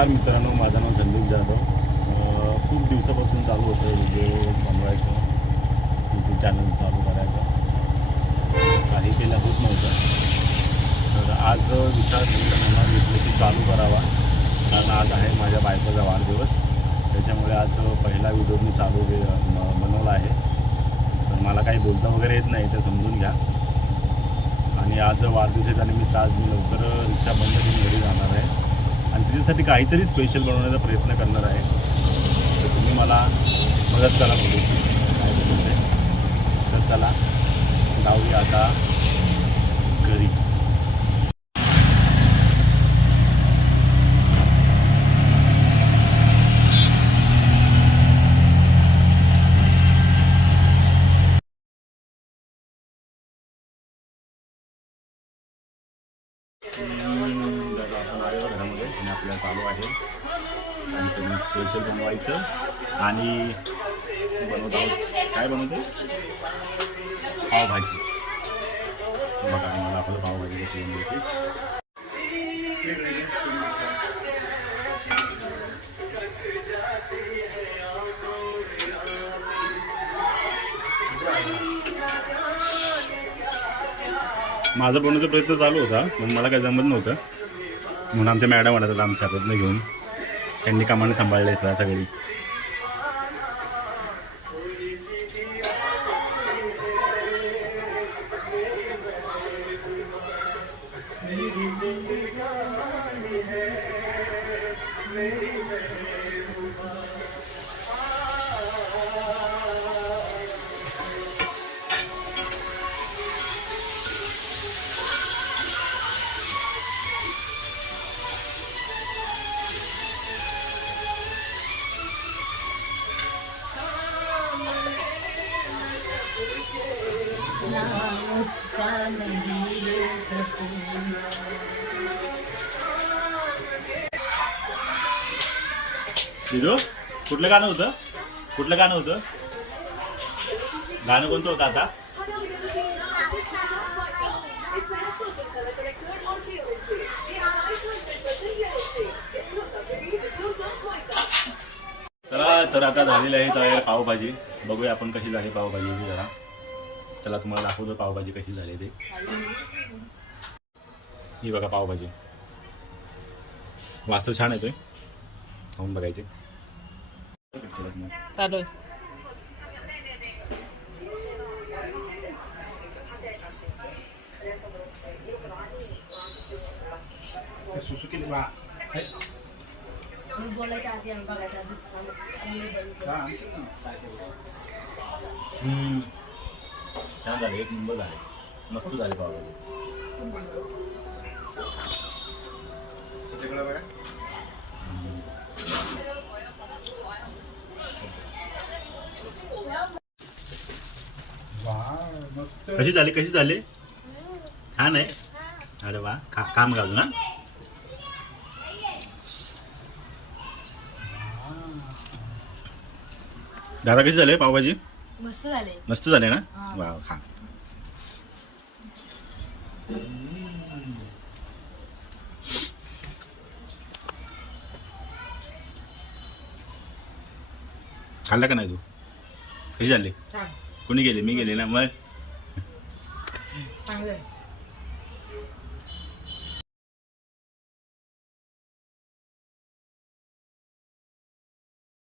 नमस्कार मित्रांनो, माझं नाव संदीप जाधव. खूप दिवसापासून चालू होतं व्हिडिओ बनवायचं, यूट्यूब चॅनल चालू करायचं, काही केलं होत नव्हतं. तर आज विचार मनात घेतलं की चालू करावा, कारण आज आहे माझ्या बायकोचा वाढदिवस. त्याच्यामुळे आज पहिला व्हिडिओ मी चालू बनवला आहे. तर मला काही बोलता वगैरे येत नाही, ते समजून घ्या. आणि आज वाढदिवसाच्या निमित्त आज मी लवकर रिक्षा बंद करून घरी जाणार आहे आणि त्याच्यासाठी काहीतरी स्पेशल बनवण्याचा प्रयत्न करणार आहे. तर तुम्ही मला मदत करा थोडीशी, काय बनवते. तर चला जाऊया आता घरी. आपण आलेलो घरामध्ये आणि आपल्याला चालू आहे आणि तुम्ही स्पेशल बनवायचं आणि बनवत आहोत. काय बनवते? पावभाजी. बघा मला आपलं पावभाजी कशी बनवायची. माझा बनवण्याचा प्रयत्न चालू होता, पण मला काही जमत नव्हतं. म्हणून आमच्या मॅडम वाटतात आमच्या हातातनं घेऊन, त्यांनी कामाने सांभाळले सगळी. दिदू, कुठलं गाणं होतं? कुठलं गाणं होतं? गाणं कोणतं होतं आता? तर आता झालेली आहे तयार पावभाजी. बघूया आपण कशी झाली पावभाजी जरा. चला तुम्हाला दाखवतो पावभाजी कशी झाली ते. ही बघा पावभाजी, वास्तू छान येतोय, खाऊन बघायचे. चालू छान झाले, एक नंबर झाले, मस्त झाले पावभाजी. कशी झाली, कशी झाली? छान आहे. अरे वा, काम घालू ना. दादा कशी झाले पावभाजी? मस्त झाले. मस्त झाले ना. वा, खा. खाल्ला का नाही तू? कशी झाली? कोणी गेले? मी गेले ना. मग